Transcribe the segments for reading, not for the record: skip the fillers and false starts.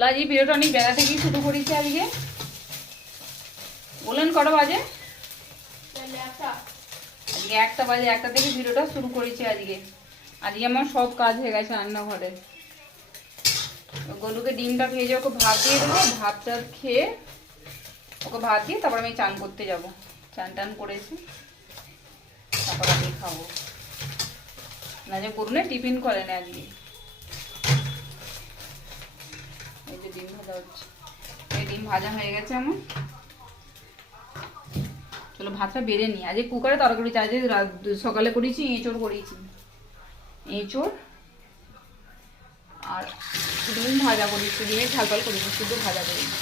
লাজি ভিডিওটা অনেক বেলা থেকেই শুরু করেছি আজকে। বলেন কটা বাজে? আজকে 1টা বাজে। 1টা থেকে ভিডিওটা শুরু করেছি আজকে। আজকে আমার সব কাজ হয়ে গেছে রান্নাঘরে। গলুকে ডিমটা ভেজে ওকে ভাত দিয়ে দেবো। ভাতটা খেয়ে ওকে ভাত দিয়ে তারপর আমি চান করতে যাব। চান টান করেছি, তারপর আমি খাবো। না যে করুনে টিফিন করে না আজকে। এই যে ডিম ভাজা হচ্ছে, এই ডিম ভাজা হয়ে গেছে আমার। চলো ভাতটা বেড়ে নিই। আজকে কুকারে তরকারি করেছি। আজকে সকালে করেছি এঁচড় করেছি, এঁচড় আর ডিম ভাজা করেছি। ডিমের ঝাল পাল করেছি, শুধু ভাজা করেছি।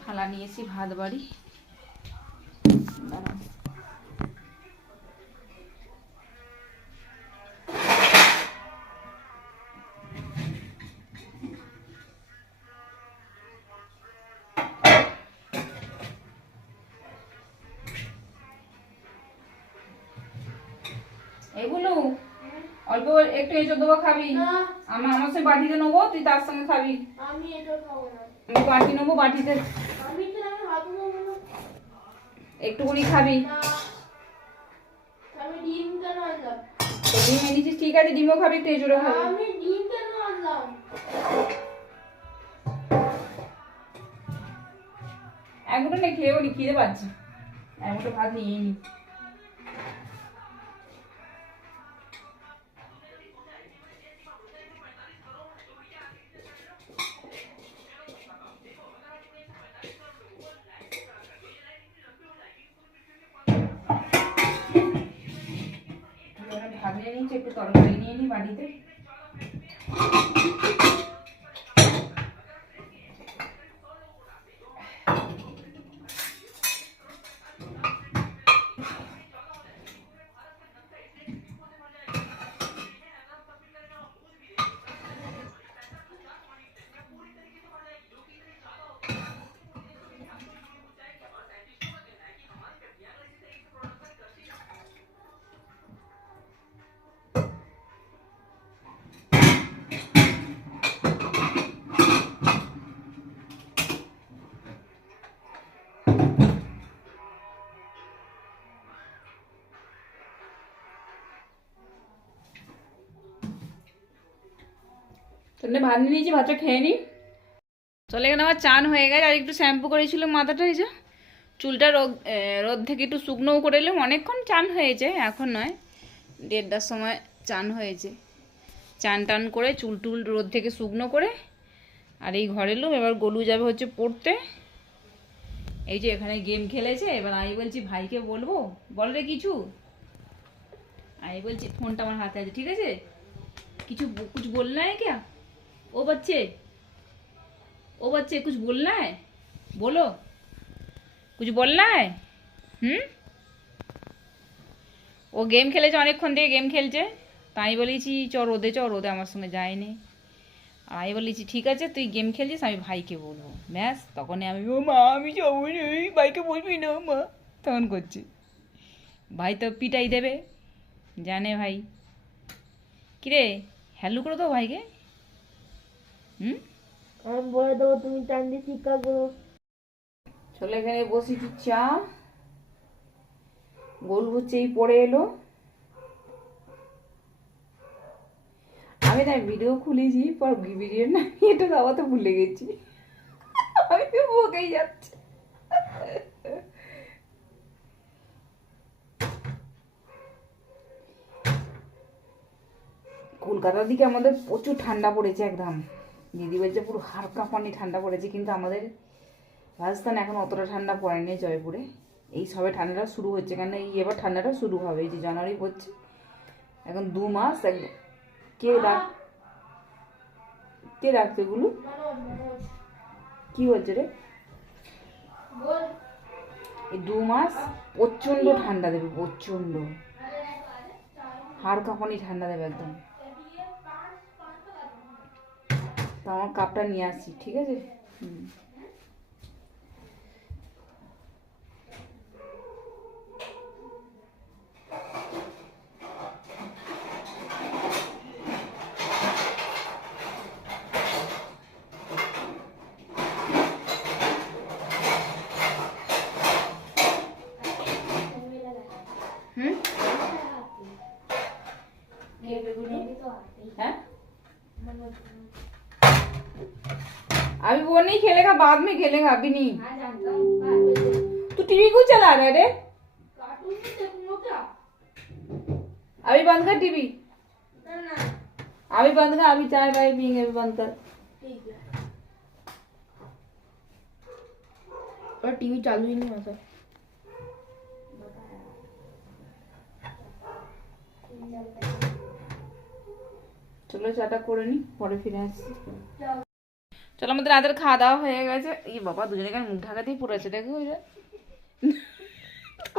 থালা নিয়েছি ভাত বাড়ি। এগুলো অল্প একটু এঁচড় দেবো, খাবি? আমি আমার সঙ্গে বাটিতে নেবো, তুই তার সঙ্গে খাবি। আমি এঁচড় খাবো না। আমি বাটি নেবো, বাটিতে একটুখানি খাবি। আমি ডিম কেন আনলাম? তো ডিম এনেছিস, ঠিক আছে, ডিমও খাবি, একটু এঁচড়ও খাবি। আমি ডিম কেন আনলাম? এগুলো না খেয়েও নি, খিদে পাচ্ছে। এগুলো ভাত নিয়ে নি। ভাত নিয়ে নিচ্ছি, একটু তরকারি নিয়ে নি বাড়িতে। তাহলে ভাত নিয়ে নিয়েছি, ভাতটা খেয়ে নি। চলে এখানে আমার চান হয়ে গেছে। আর একটু শ্যাম্পু করেছিলাম মাথাটা, এই যে চুলটা রোদ থেকে একটু শুকনোও করে এলাম। অনেকক্ষণ চান হয়েছে, এখন নয়, 1:30টার সময় চান হয়েছে। চান টান করে চুল টুল রোদ থেকে শুকনো করে আর এই ঘরে এলুম। এবার গলু যাবে হচ্ছে পড়তে। এই যে এখানে গেম খেলেছে। এবার আমি বলছি ভাইকে বলবো, বল রে কিছু। আমি বলছি ফোনটা আমার হাতে আছে, ঠিক আছে, কিছু कुछ बोलना है क्या? ओ बच्चे कुछ बोलना है, बोलो, कुछ बोलना है। ও গেম খেলেছে, অনেকক্ষণ থেকে গেম খেলছে। তাই বলেছি চ রোদে আমার সঙ্গে যায়নি। আর আমি বলেছি ঠিক আছে, তুই গেম খেলছিস, আমি ভাইকে বলবো। ব্যাস তখনই আমি, ও মা আমি যাবো না, ভাইকে বলবি না মা, তখন করছি। ভাই তো পিটাই দেবে, জানে ভাই। কিরে হ্যালু করে দাও ভাইকে। আমি বলে দেবো তুমি টান দিয়ে শিক্ষা করো। চলে এখানে বসেছি চা। গরু হচ্ছে এই পড়ে এলো। আমি না ভিডিও খুলেছি, পর ভিডিও না এটা দেওয়া তো ভুলে গেছি। আমি বকেই যাচ্ছে। কলকাতার দিকে আমাদের প্রচুর ঠান্ডা পড়েছে একদম। দিদি বলছে পুরো হাড় কাঁপানি ঠান্ডা পড়েছে, কিন্তু আমাদের রাজস্থানে এখন অতটা ঠান্ডা পড়েনি। জয়পুরে এই সবে ঠান্ডাটা শুরু হচ্ছে, কেন এই এবার ঠান্ডাটা শুরু হবে, এই যে জানুয়ারি পড়ছে, এখন 2 মাস একদম। কে রাখছে গুলো? কি বলছে রে? এই 2 মাস প্রচন্ড ঠান্ডা দেবে, প্রচন্ড হাড় কাঁপানি ঠান্ডা দেবে একদম। তো আমার কাপটা নিয়ে আসছি, ঠিক আছে। হুম हैं? अभी वो नहीं खेलेगा, बाद में खेलेगा, अभी नहीं। तू टीवी क्यों चला रहा है रे? कार्टून नहीं देखूंगा क्या? अभी बंद कर टीवी, ना अभी बंद कर, अभी चाय वाय पियेंगे, अभी बंद कर। ठीक है। और टीवी चालू ही नहीं होता। চলো চাটা করে নি, পরে ফিরে আসছি। চলো আমাদের রাতের খাওয়া দাওয়া হয়ে গেছে। এই বাবা দুজনে কেন মুখ ঢাকা দিয়ে পড়েছে, দেখো ওইটা।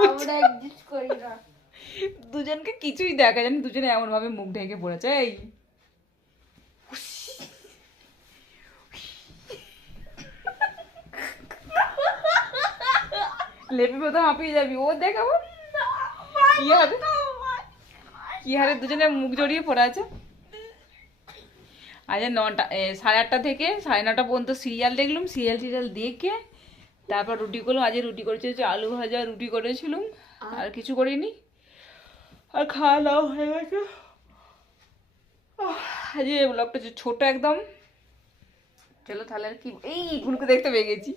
আমরা অ্যাডজাস্ট করি না। দুজনকে কিছুই দেখা যায় না, দুজনে এমন ভাবে মুখ ঢেকে পড়েছে। এই লেপে মতো হাঁপিয়ে যাবি, ও দেখাবো কি হারে দুজনে মুখ জড়িয়ে পড়ে আছে। আজ 9টা 8:30 থেকে 9:30 পর্যন্ত সিরিয়াল দেখলাম, সিরিয়াল দেখে তারপর রুটি করলাম। আজকে রুটি করেছি হচ্ছে আলু ভাজা, রুটি করেছিলাম, আর কিছু করিনি। আর খাওয়া দাওয়া হয়ে গেছে। আজকে ব্লগটা ছোট একদম। চলো তাহলে আর কি, এই গুনকে দেখতে পেয়ে গেছি।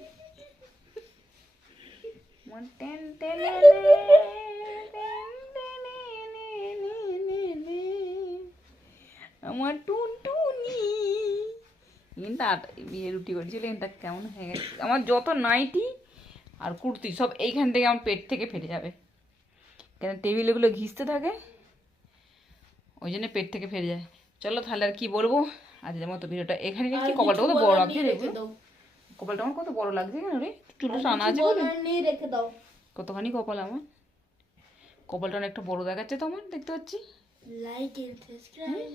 আমার টুনটুনি কিন্তু বিয়ে রুটি করেছিল, এটা কেমন হয়ে গেছে। আমার যত নাইটি আর কুর্তি সব এইখান থেকে আমার পেট থেকে ফেটে যাবে, কেন টেবিলগুলো ঘিসতে থাকে, ওই জন্য পেট থেকে ফেটে যায়। চলো তাহলে আর কি বলবো, আজকের মতো ভিডিওটা এখানে নিচ্ছি। কপালটা কত বড় লাগছে রে, কপালটা আমার কত বড় লাগছে কেন রে, চুলটা টানা আছে বলে রেখে দাও। কতখানি কপাল আমার, কপালটা অনেকটা বড় দেখাচ্ছে তো আমার, দেখতে পাচ্ছি। Like and subscribe.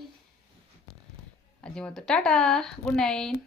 আজকের মতো টাটা, গুড নাইট।